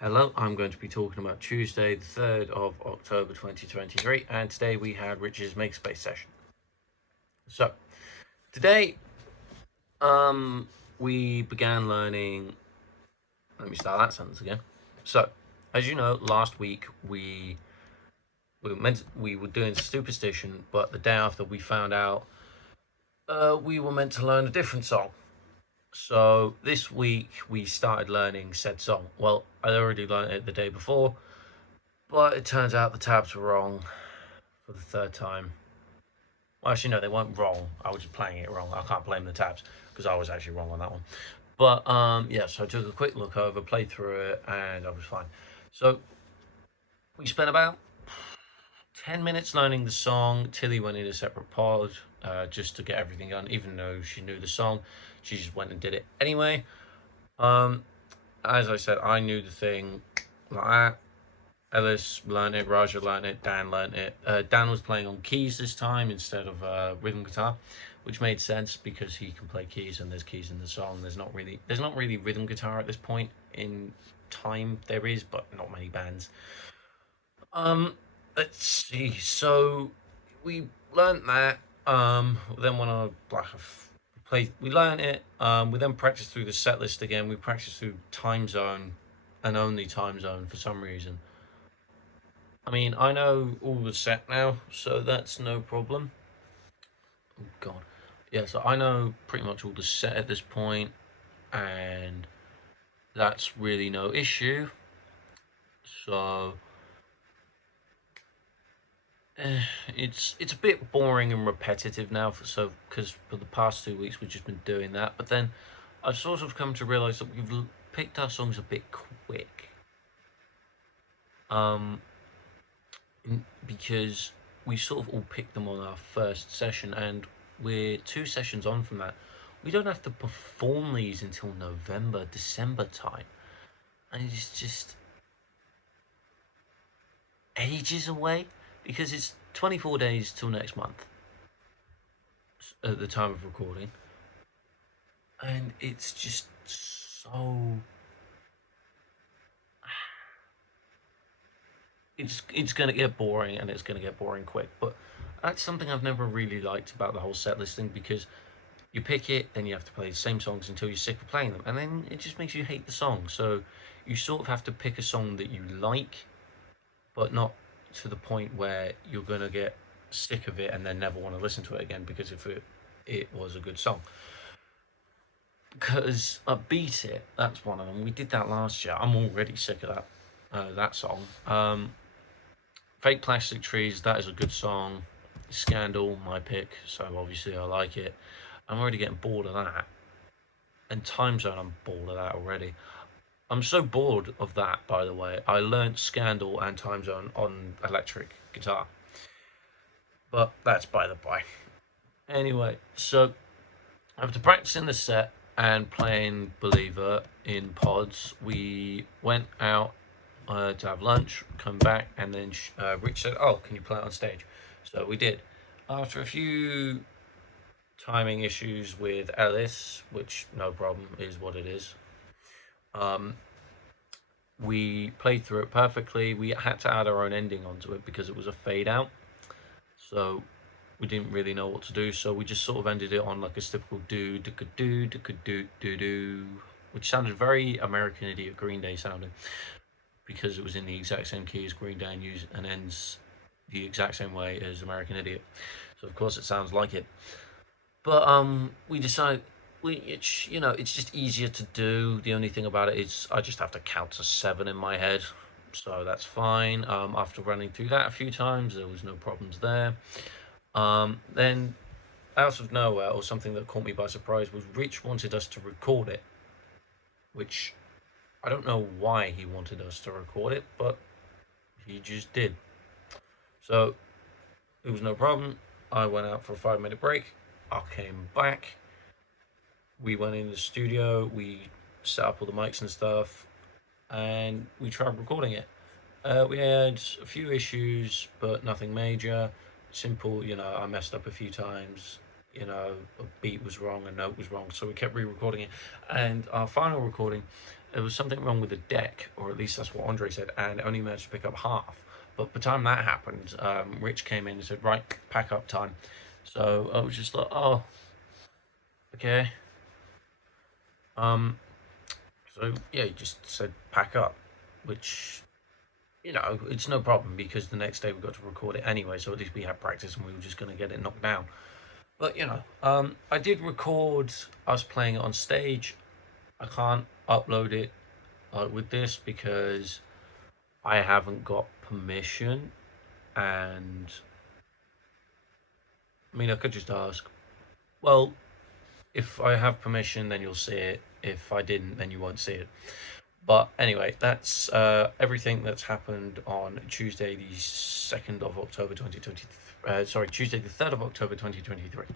Hello, I'm going to be talking about Tuesday, the 3rd of October 2023, and today we had Rich's Makerspace session. So, today, we began learning. Let me start that sentence again. So, as you know, last week we were doing superstition, but the day after we found out we were meant to learn a different song. So this week we started learning said song. Well, I already learned it the day before, but it turns out the tabs were wrong for the third time. Well, actually, no, they weren't wrong. I was just playing it wrong. I can't blame the tabs because I was actually wrong on that one. But yeah, so I took a quick look over, played through it, and I was fine. So we spent about 10 minutes learning the song. Tilly went in a separate pod just to get everything done, even though she knew the song. She just went and did it anyway. Um, as I said, I knew the thing like that. Ellis learned it, Raja learned it, Dan learned it. Dan was playing on keys this time instead of rhythm guitar, which made sense because he can play keys and there's keys in the song. There's not really rhythm guitar at this point in time. There is, but not many bands. Um, let's see. So we learned that. Then when I we learned it. We then practiced through the set list again. We practiced through time zone and only time zone for some reason. I mean, I know all the set now, so that's no problem. Oh God, yeah. So I know pretty much all the set at this point, and that's really no issue. So it's a bit boring and repetitive now. Because for the past 2 weeks we've just been doing that, but then I've sort of come to realize that we've picked our songs a bit quick. Um, because we sort of all picked them on our first session, and we're 2 sessions on from that. We don't have to perform these until November, December time, and it's just ages away because it's 24 days till next month at the time of recording, and it's just so it's going to get boring, and it's going to get boring quick. But that's something I've never really liked about the whole set listing, because you pick it, then you have to play the same songs until you're sick of playing them, and then it just makes you hate the song. So you sort of have to pick a song that you like, but not to the point where you're gonna get sick of it and then never want to listen to it again because if it was a good song. Because Beat It, that's one of them. We did that last year. I'm already sick of that song. Fake Plastic Trees, that is a good song. Scandal, my pick, so obviously I like it. I'm already getting bored of that. And Time Zone, I'm bored of that already. I'm so bored of that, by the way. I learnt Scandal and Time Zone on electric guitar. But that's by the by. Anyway, so after practicing the set and playing Believer in pods, we went out to have lunch, come back, and then Rich said, "Oh, can you play it on stage?" So we did. After a few timing issues with Ellis, which no problem, is what it is. We played through it perfectly. We had to add our own ending onto it because it was a fade out. So we didn't really know what to do. So we just sort of ended it on like a typical do, do, do, do, do, do, do, which sounded very American Idiot Green Day sounding because it was in the exact same key as Green Day and ends the exact same way as American Idiot. So of course it sounds like it. But we decided it's just easier to do. The only thing about it is I just have to count to 7 in my head, so that's fine. After running through that a few times, there was no problems there. Then out of nowhere, or something that caught me by surprise, was Rich wanted us to record it, which I don't know why he wanted us to record it, but he just did. So it was no problem. I went out for a 5-minute break. I came back. We went in the studio. We set up all the mics and stuff, and we tried recording it. We had a few issues, but nothing major. Simple, I messed up a few times. A beat was wrong, a note was wrong, so we kept re-recording it. And our final recording, there was something wrong with the deck, or at least that's what Andre said, and only managed to pick up half. But by the time that happened, Rich came in and said, "Right, pack up time." So I was just like, "Oh, okay." Um, so yeah, he just said pack up, which, it's no problem because the next day we got to record it anyway. So at least we had practice and we were just going to get it knocked down. But I did record us playing it on stage. I can't upload it with this because I haven't got permission, and I mean I could just ask. Well, if I have permission, then you'll see it. If I didn't, then you won't see it. But anyway, that's everything that's happened on Tuesday, the 2nd of October 2020. Sorry, Tuesday the 3rd of October 2023.